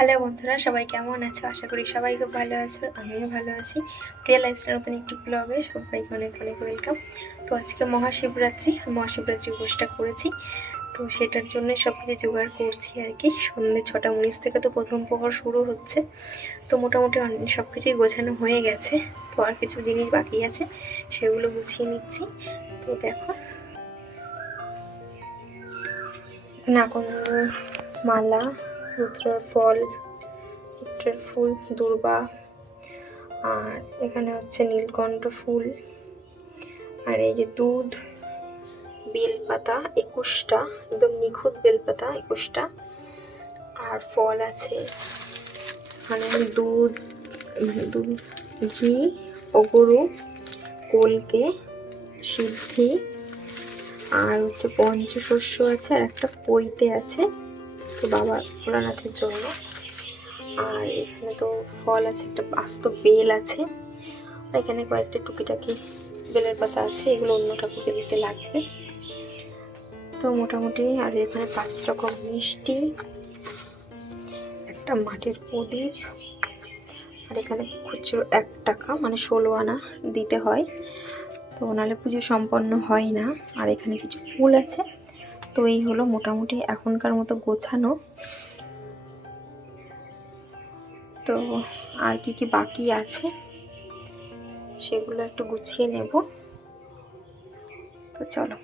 Hello বন্ধুরা, সবাই কেমন আছো? আশা করি সবাই খুব ভালো আছো, আমিও ভালো আছি। প্রিয়া লাইফস্টাইল নতুন একটি ব্লগে সবাইকে অনেক অনেক ওয়েলকাম। তো আজকে মহাশিবরাত্রি, মহাশিবরাত্রি উপোসটা করেছি, তো সেটার জন্য সব কিছু জোগাড় করছি আর কি। সন্ধ্যে 6:19 থেকে তো প্রথম প্রহর শুরু হচ্ছে, তো মোটামুটি সব কিছুই গোছানো হয়ে গেছে। তো আর কিছু জিনিস বাকি আছে, সেগুলো গুছিয়ে নিচ্ছি। তো দেখো, এখানে আকন্দ মালা, রুদ্রের ফল, ফুল, দূর্বা, আর এখানে হচ্ছে নীলকণ্ঠ ফুল, আর এই যে দুধ, বেলপাতা 21টা, একদম নিখুঁত বেলপাতা 21টা, আর ফল আছে এখানে দুধ, দুধ, ঘি, অগরু, কলকে, সিদ্ধি, আর হচ্ছে পঞ্চশস্য আছে, আর একটা পৈতে আছে তো বাবা ভোলানাথের জন্য। আর এখানে তো ফল আছে, একটা আস্ত বেল আছে, আর এখানে কয়েকটা টুকিটাকি বেলের পাতা আছে, এগুলো অন্য ঠাকুরকে দিতে লাগবে। তো মোটামুটি, আর এখানে 5 রকম মিষ্টি, একটা মাটির প্রদীপ, আর এখানে খুচরো 1 টাকা মানে 16 আনা দিতে হয়, তো নাহলে পুজো সম্পন্ন হয় না। আর এখানে কিছু ফুল আছে। তো এই হলো মোটামুটি এখনকার মতো গোছানো। তো আর কি কি বাকি আছে সেগুলো একটু গুছিয়ে নেব। তো চলো,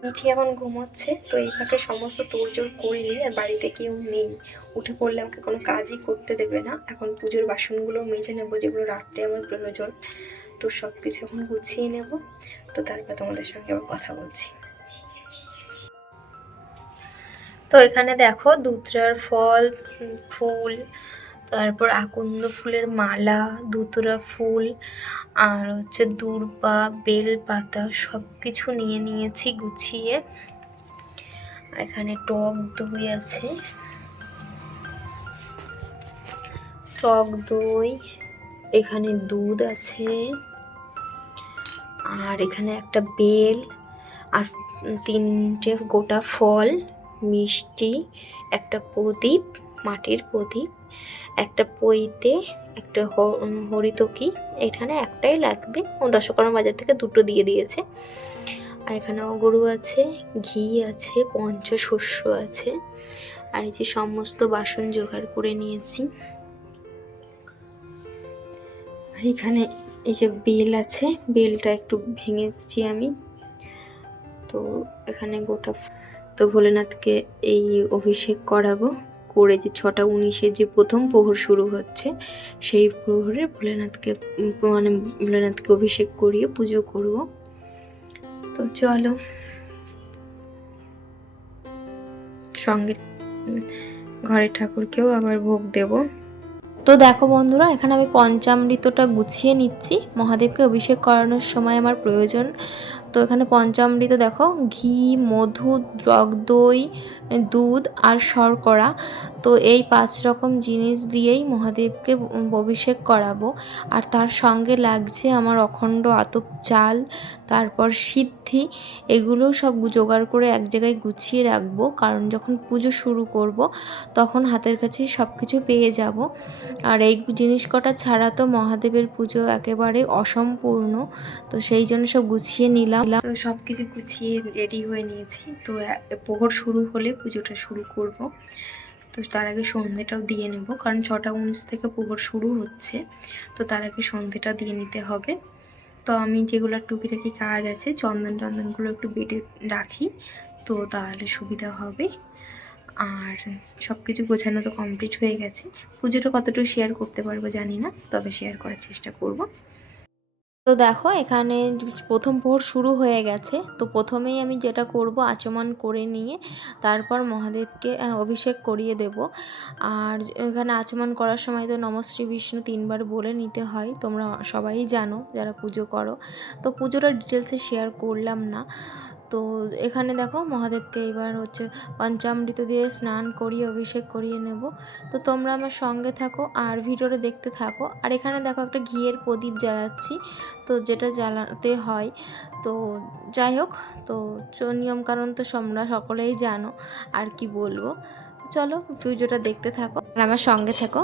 মিঠি এখন ঘুমোচ্ছে, তো এই ফাঁকে সমস্ত তোড়জোড় করে নিই। আর বাড়িতে কেউ নেই, উঠে পড়লে আমাকে কোনো কাজই করতে দেবে না। এখন পুজোর বাসনগুলো মেজে নেবো, যেগুলো রাত্রে আমার প্রয়োজন। তো সব কিছু এখন গুছিয়ে নেব, তো তারপর তোমাদের সঙ্গে আবার কথা বলছি। তো এখানে দেখো, ধুতরার ফল, ফুল, তারপর আকন্দ ফুলের মালা, ধুতুরা ফুল, আর হচ্ছে দূর্বা, বেল পাতা সব কিছু নিয়ে নিয়েছি গুছিয়ে। এখানে টক দই আছে, টক দই, এখানে দুধ আছে, আর এখানে একটা বেল, 3টে গোটা ফল, মিষ্টি, একটা প্রদীপ, মাটির প্রদীপ, একটা পৈতে, একটা হরিতকি, এখানে একটাই লাগবে, দশকর্মা বাজার থেকে 2টো দিয়ে দিয়েছে। আর এখানে অগরু আছে, ঘি আছে, পঞ্চশস্য আছে, আর এই যে সমস্ত বাসন জোগাড় করে নিয়েছি। আর এখানে এই যে বেল আছে, বেলটা একটু ভেঙেছি আমি। তো এখানে গোটা, তো ভোলেনাথকে এই অভিষেক করাবো, করে যে 6:19 যে প্রথম প্রহর শুরু হচ্ছে, সেই প্রহরে ভোলেনাথকে মানে ভোলেনাথকে অভিষেক করিয়ে পুজো করব। তো চলো, সঙ্গে ঘরের ঠাকুরকেও আবার ভোগ দেব। তো দেখো বন্ধুরা, এখানে আমি পঞ্চামৃতটা গুছিয়ে নিচ্ছি, মহাদেবকে অভিষেক করানোর সময় আমার প্রয়োজন। তো এখানে পঞ্চামৃত দেখো, ঘি, মধু, টক দই, দুধ আর শর্করা, তো এই 5 রকম জিনিস দিয়েই মহাদেবকে অভিষেক করাবো। আর তার সঙ্গে লাগছে আমার অখণ্ড আতপ চাল, তারপর সিদ্ধি, এগুলো সব জোগাড় করে এক জায়গায় গুছিয়ে রাখবো, কারণ যখন পুজো শুরু করব তখন হাতের কাছে সব কিছু পেয়ে যাব। আর এই জিনিস কটা ছাড়া তো মহাদেবের পুজো একেবারে অসম্পূর্ণ, তো সেই জন্য সব গুছিয়ে নিলাম। তো সব কিছু গুছিয়ে রেডি হয়ে নিয়েছি। তো প্রহর শুরু হলে পুজোটা শুরু করব। তো তার আগে সন্ধেটাও দিয়ে নেব, কারণ 6:19 থেকে প্রহর শুরু হচ্ছে, তো তার আগে সন্ধেটা দিয়ে নিতে হবে। তো আমি যেগুলো টুকিটাকি কাজ আছে, চন্দনগুলো একটু বেটে রাখি, তো তাহলে সুবিধা হবে। আর সব কিছু গোছানো তো কমপ্লিট হয়ে গেছে। পুজোটা কতটুকু শেয়ার করতে পারবো জানি না, তবে শেয়ার করার চেষ্টা করব। তো দেখো, এখানে প্রথম প্রহর শুরু হয়ে গেছে। তো প্রথমেই আমি যেটা করব, আচমন করে নিয়ে তারপর মহাদেবকে অভিষেক করিয়ে দেব। আর এখানে আচমন করার সময় তো নমঃশ্রী বিষ্ণু 3বার বলে নিতে হয়, তোমরা সবাই জানো যারা পুজো করো। তো পুজোটা ডিটেলসে শেয়ার করলাম না। তো এখানে দেখো, মহাদেবকে এবার হচ্ছে পঞ্চামৃত দিয়ে স্নান করিয়ে অভিষেক করিয়ে নেব। তো তোমরা আমার সঙ্গে থাকো আর ভিডিওটা দেখতে থাকো। আর এখানে দেখো, একটা ঘিয়ের প্রদীপ জ্বালাচ্ছি, তো যেটা জ্বালাতে হয়। তো যাই হোক, তো নিয়মকানুন তো তোমরা সকলেই জানো, আর কি বলবো। চলো ভিডিওটা দেখতে থাকো আর আমার সঙ্গে থেকো।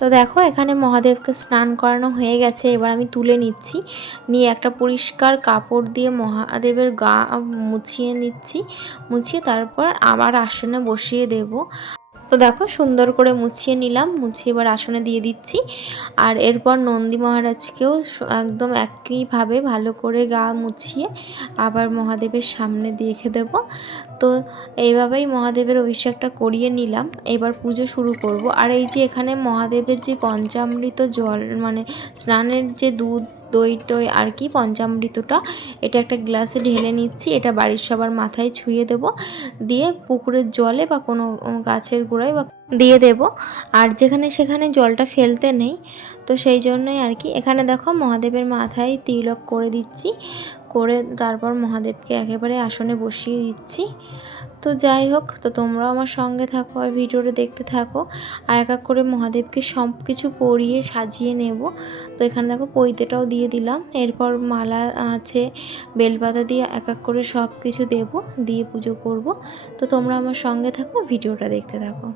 তো দেখো এখানে মহাদেবকে স্নান করানো হয়ে গেছে, এবার আমি তুলে নিচ্ছি, নিয়ে একটা পরিষ্কার কাপড় দিয়ে মহাদেবের গা মুছিয়ে নিচ্ছি, মুছিয়ে তারপর আবার আসনে বসিয়ে দেব। তো দেখো সুন্দর করে মুছিয়ে নিলাম, মুছিয়ে এবার আসনে দিয়ে দিচ্ছি। আর এরপর নন্দী মহারাজকেও একদম একইভাবে ভালো করে গা মুছিয়ে আবার মহাদেবের সামনে দিয়ে রেখে দেব। তো এইভাবেই মহাদেবের অভিষেকটা করিয়ে নিলাম, এবার পুজো শুরু করব। আর এই যে এখানে মহাদেবের যে পঞ্চামৃত জল মানে স্নানের যে দুধ দই টই আর কি পঞ্চামৃতটা, এটা একটা গ্লাসে ঢেলে নিচ্ছি, এটা বাড়ির সবার মাথায় ছুঁয়ে দেব, দিয়ে পুকুরের জলে বা কোনো গাছের গোড়ায় বা দিয়ে দেব। আর যেখানে সেখানে জলটা ফেলতে নেই, তো সেই জন্যই আর কি। এখানে দেখো মহাদেবের মাথায় তিলক করে দিচ্ছি, করে তারপর মহাদেবকে একেবারে আসনে বসিয়ে দিচ্ছি। তো যাই হোক, তো তোমরাও আমার সঙ্গে থাকো আর ভিডিওটা দেখতে থাকো। আর এক এক করে মহাদেবকে সব কিছু পরিয়ে সাজিয়ে নেব। তো এখানে দেখো পৈতেটাও দিয়ে দিলাম, এরপর মালা আছে, বেলপাতা দিয়ে এক এক করে সব কিছু দেবো, দিয়ে পুজো করব। তো তোমরা আমার সঙ্গে থাকো, ভিডিওটা দেখতে থাকো।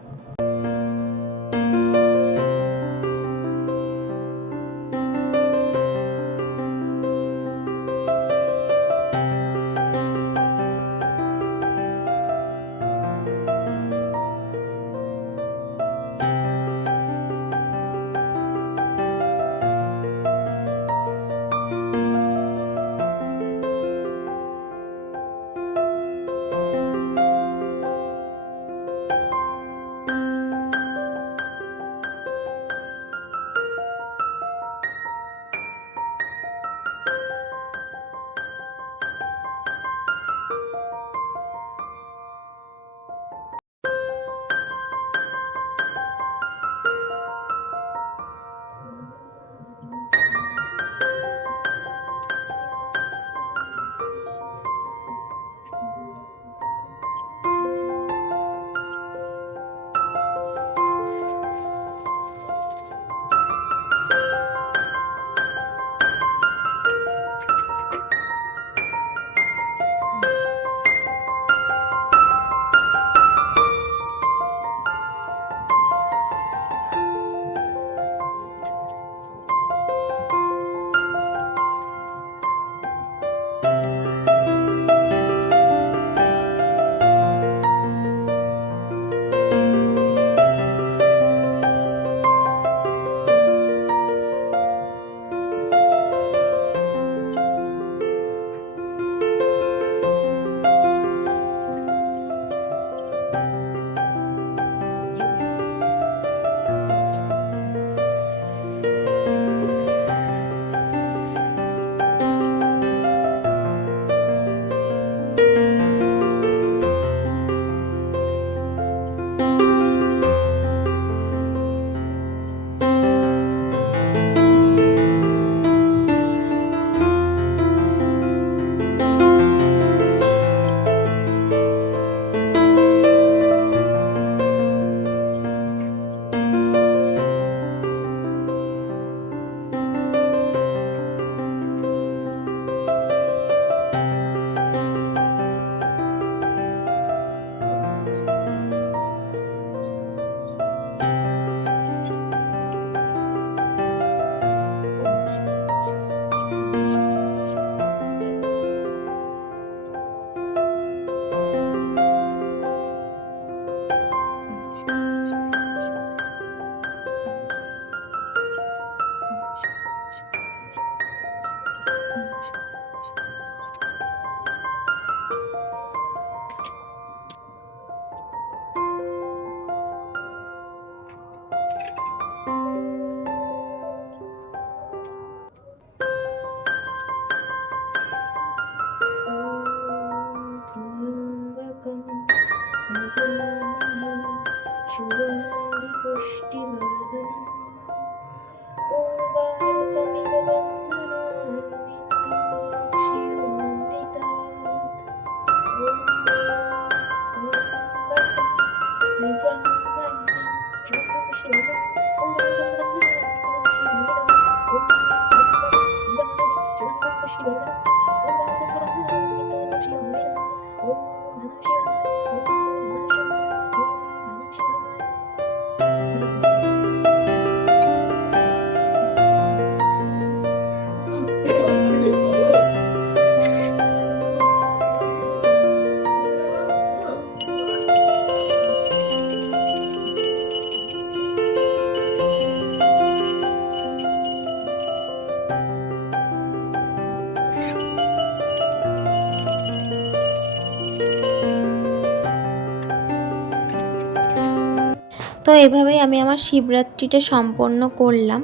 তো এভাবেই আমি আমার শিবরাত্রিটা সম্পন্ন করলাম।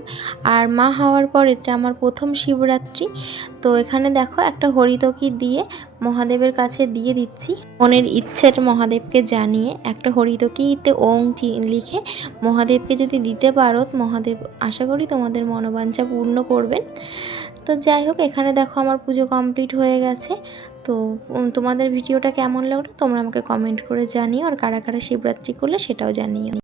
আর মা হওয়ার পর এটা আমার প্রথম শিবরাত্রি। তো এখানে দেখো একটা হরিতকি দিয়ে মহাদেবের কাছে দিয়ে দিচ্ছি, মনের ইচ্ছেটা মহাদেবকে জানিয়ে। একটা হরিতকিতে ওং লিখে মহাদেবকে যদি দিতে পারো, মহাদেব আশা করি তোমাদের মনোবাঞ্ছা পূর্ণ করবেন। তো যাই হোক, এখানে দেখো আমার পুজো কমপ্লিট হয়ে গেছে। তো তোমাদের ভিডিওটা কেমন লাগলো তোমরা আমাকে কমেন্ট করে জানিও, আর কারা কারা শিবরাত্রি করলে সেটাও জানিও।